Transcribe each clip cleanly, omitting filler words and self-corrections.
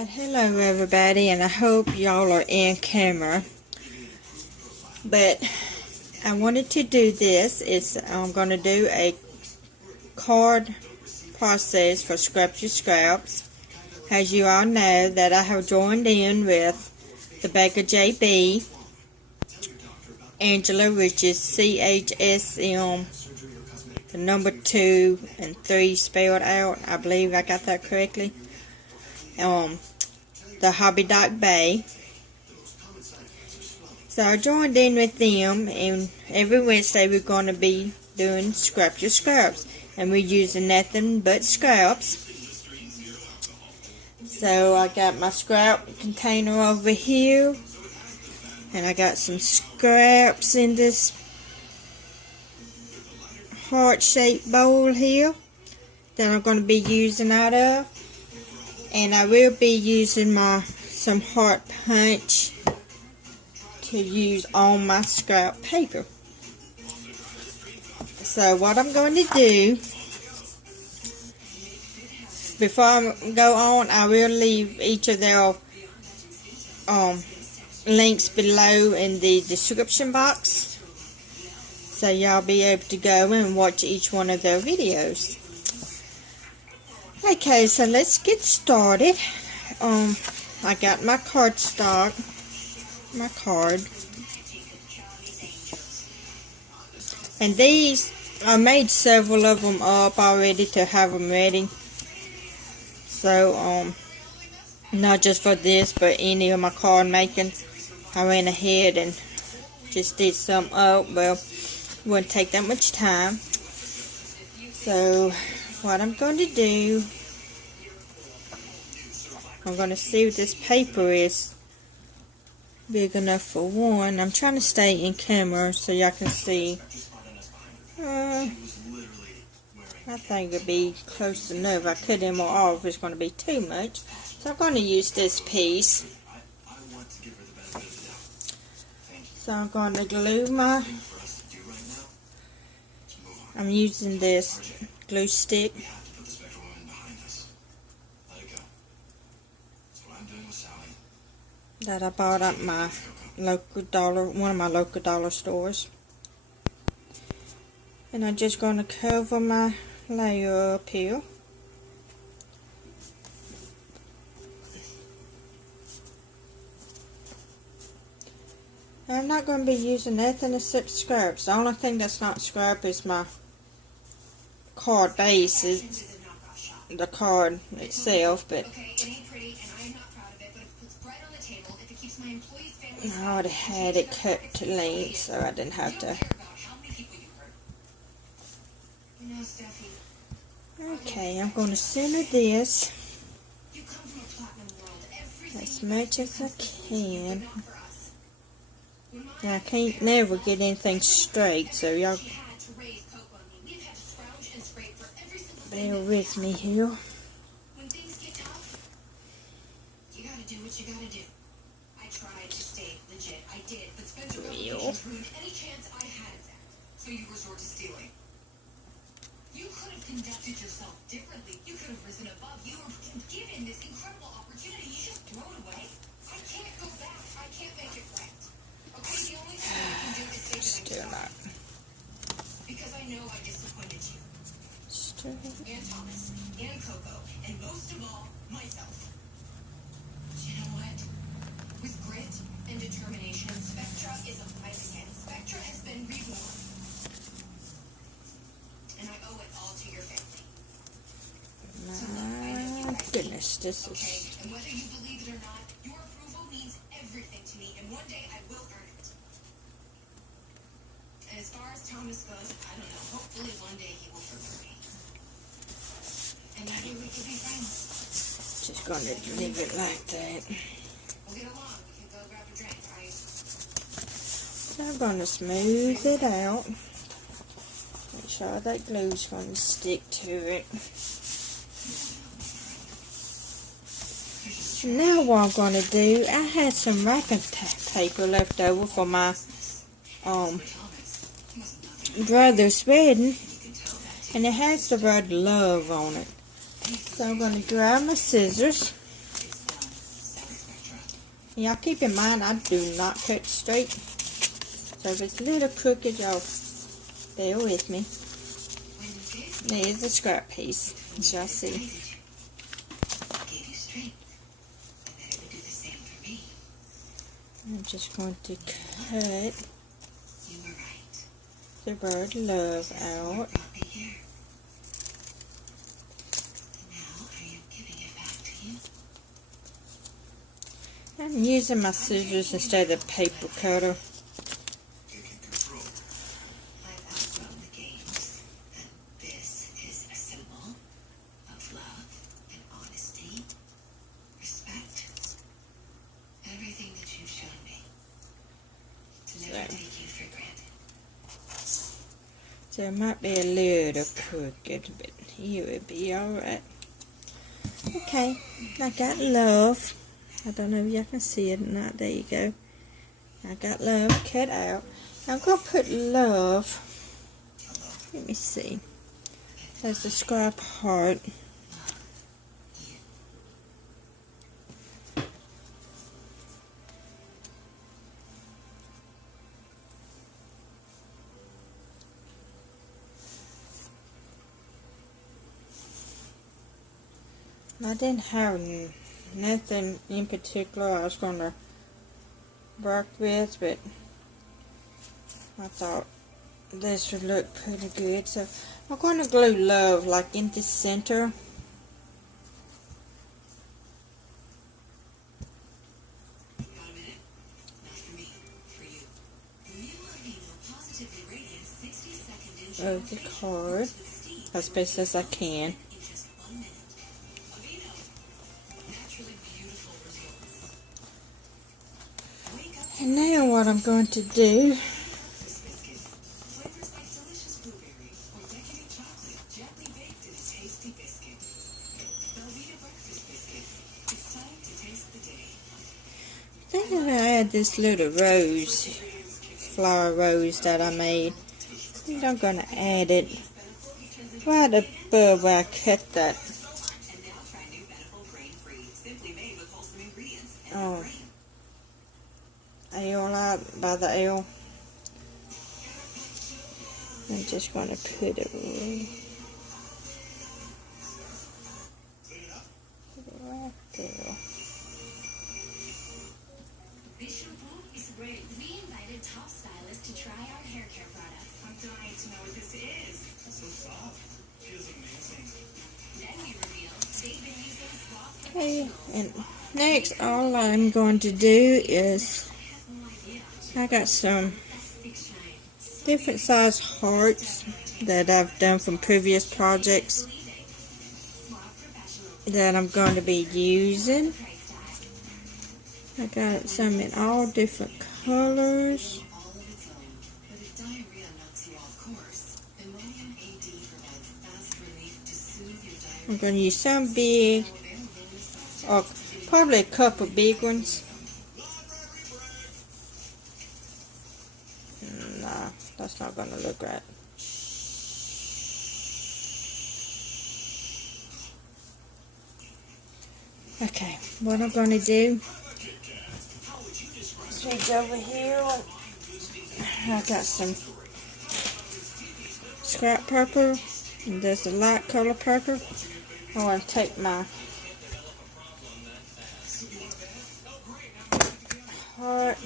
Alright, hello everybody, and I hope y'all are in camera. But I wanted to do this. I'm going to do a card process for Scrap Your Scraps. As you all know, that I have joined in with the Baker JB, Angela, which is CHSM, the number 2 and 3 spelled out. I believe I got that correctly. The Hobby Doc Bay. So I joined in with them, and every Wednesday we're going to be doing Scrap Your Scraps, and we're using nothing but scraps. So I got my scrap container over here, and I got some scraps in this heart-shaped bowl here that I'm going to be using out of. And I will be using some heart punch to use on my scrap paper. So what I'm going to do, before I go on, I will leave each of their links below in the description box, so y'all be able to go and watch each one of their videos. Okay, so let's get started. I got my cardstock, my card, and these, I made several of them up already to have them ready. So, not just for this, but any of my card making, I went ahead and just did some up. Well, it wouldn't take that much time. So, what I'm going to do, I'm going to see if this paper is big enough for one. I'm trying to stay in camera so y'all can see. I think it'll be close enough. I cut them all off. It's going to be too much. So I'm going to use this piece. So I'm going to glue I'm using this glue stick that I bought at my one of my local dollar stores. And I'm just going to cover my layer up here. I'm not going to be using nothing except scraps. The only thing that's not scrap is my card base, is the card itself, but I already had it cut to length, so I didn't have to. Okay, I'm going to center this as much as I can. Now, I can't never get anything straight, so y'all bear with me here. So you resort to stealing. You could have conducted yourself differently. You could have risen above. You were given this incredible opportunity. You just throw it away. I can't go back. I can't make it right. Okay, the only thing I can do is say that I'm sorry. Because I know I disappointed you. And Thomas. And Coco. And most of all, myself. But you know what? With grit and determination, Spectra is alive again. Spectra has been reborn. And I owe it all to your family. My goodness, this is... Okay, and whether you believe it or not, your approval means everything to me, and one day I will earn it. And as far as Thomas goes, I don't know. Hopefully one day he will forgive me. And maybe we could be friends. Just gonna leave it like that. We'll get along. We can go grab a drink, right? So I'm gonna smooth it out. Make sure that glue's going to stick to it. Now what I'm going to do, I had some wrapping paper left over for my brother's wedding, and it has the word love on it. So I'm going to grab my scissors Y'all keep in mind, I do not cut straight. So if it's a little crooked, y'all bear with me. There's a scrap piece, as y'all see. I'm just going to cut the bird love out. I'm using my scissors instead of paper cutter. So it might be a little crooked, but you will be alright. Okay, I got love. I don't know if y'all can see it or not. There you go. I got love cut out. I'm going to put love. Let me see. There's the scrap heart. I didn't have nothing in particular I was going to work with, but I thought this would look pretty good. So I'm going to glue love like in the center. Of the card as best as I can. And now what I'm going to do I think I add this little rose, flower rose that I made. And I'm going to add it right above where I cut that. L out by the L. I'm just going to put it right there. We invited top stylists to try our hair care products. I'm dying to know what this is. It's so soft. Feels amazing. Then we revealed they've been using soft. Okay, and next all I'm going to do is I got some different size hearts that I've done from previous projects that I'm going to be using. I got some in all different colors. I'm going to use some big, or probably a couple big ones. Nah, that's not going to look right. Okay, what I'm going to do, switch over here. I got some scrap purple, and there's the light color purple. I want to take my heart,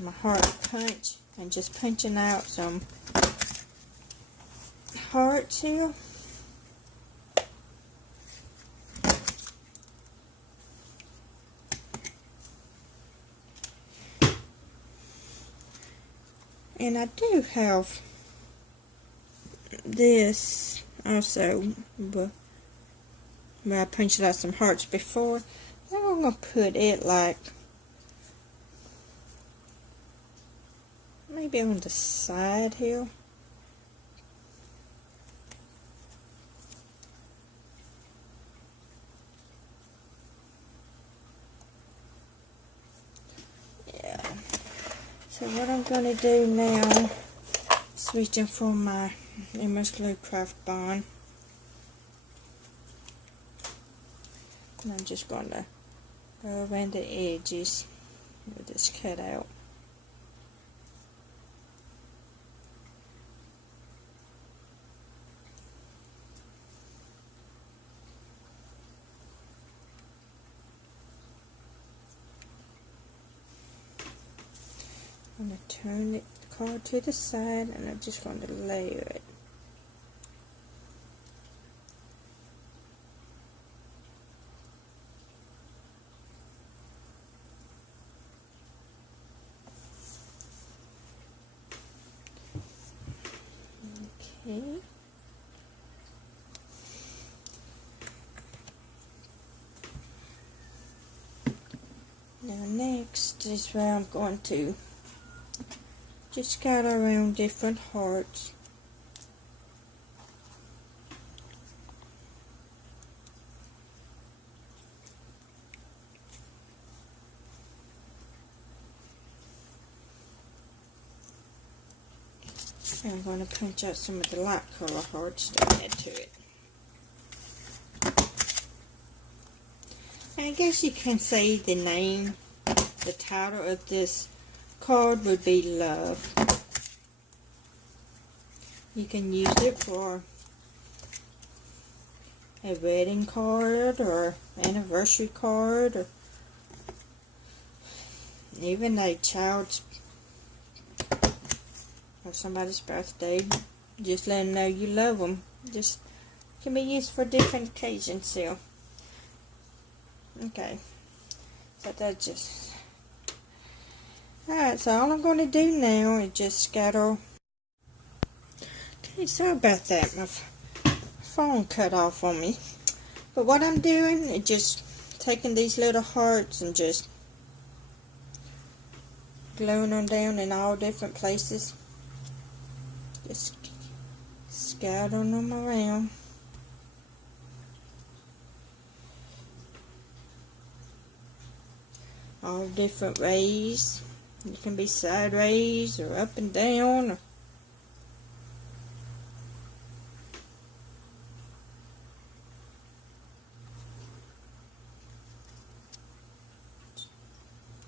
my heart punch, and just punching out some hearts here. And I do have this also, but where I punched out some hearts before. Now I'm going to put it like maybe on the side here. Yeah. So what I'm going to do now, switching from my Immerse Glue Craft Bond. And I'm just going to go around the edges with this cutout. I'm going to turn the card to the side and I'm just going to layer it. Okay. Now next is where I'm going to just scatter around different hearts. And I'm going to punch out some of the light color hearts to add to it. I guess you can say the name, the title of this card would be Love. You can use it for a wedding card or anniversary card or even a child's or somebody's birthday. Just let them know you love them. Just can be used for different occasions still. Okay, so that's just alright. So all I'm going to do now is just scatter. Okay, sorry about that. My phone cut off on me. But what I'm doing is just taking these little hearts and just gluing them down in all different places. Just scattering them around. All different ways. It can be sideways or up and down.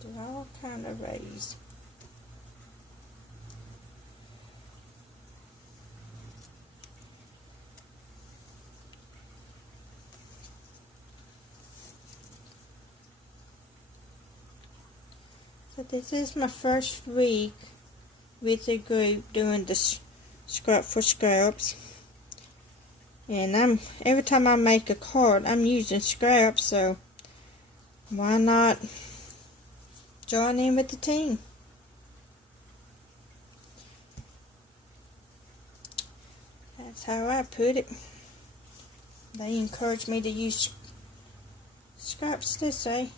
Or all kind of ways. So this is my first week with the group doing the Scrap for Scraps. And every time I make a card, I'm using scraps, so why not join in with the team? That's how I put it. They encourage me to use scraps this way.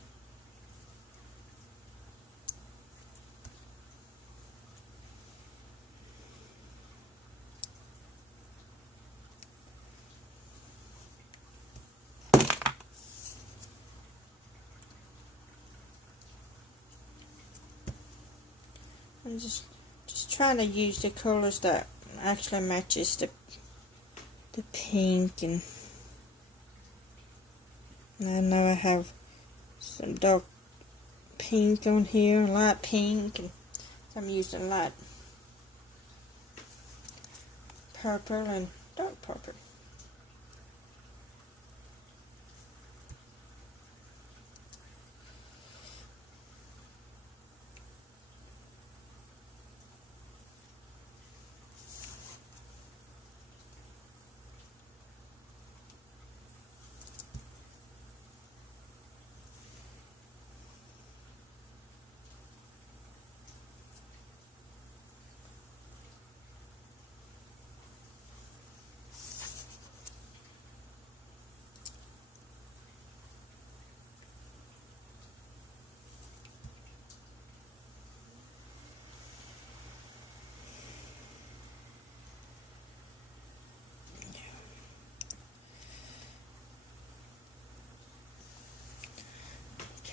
I'm just trying to use the colors that actually matches the pink, and I know I have some dark pink on here, light pink, and I'm using light purple and dark purple.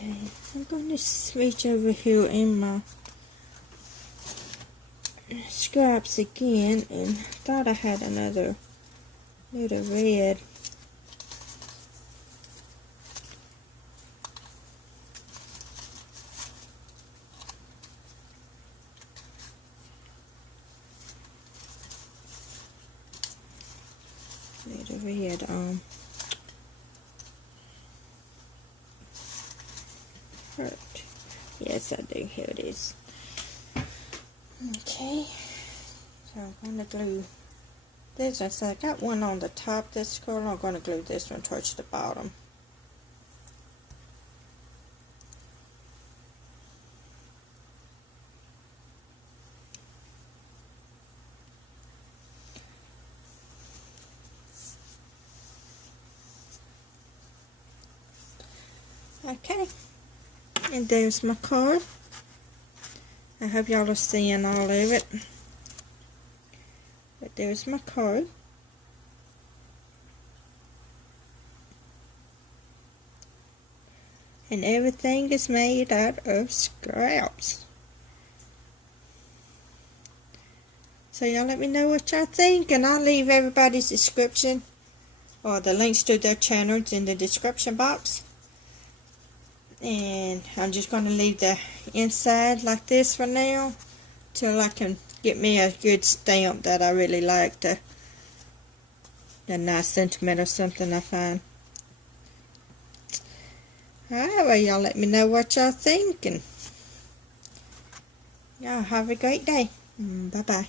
Okay, I'm going to switch over here in my scraps again, and thought I had another little red. Little red hurt. Yes, I do. Here it is. Okay, so I'm going to glue this one. So I got one on the top of this curl. I'm going to glue this one towards the bottom. Okay, and there's my card. I hope y'all are seeing all of it. But there's my card. And everything is made out of scraps. So y'all let me know what y'all think, and I'll leave everybody's description or the links to their channels in the description box. And I'm just going to leave the inside like this for now till I can get me a good stamp that I really like, a nice sentiment or something I find. Alright, well, y'all let me know what y'all think, and y'all have a great day. Bye bye.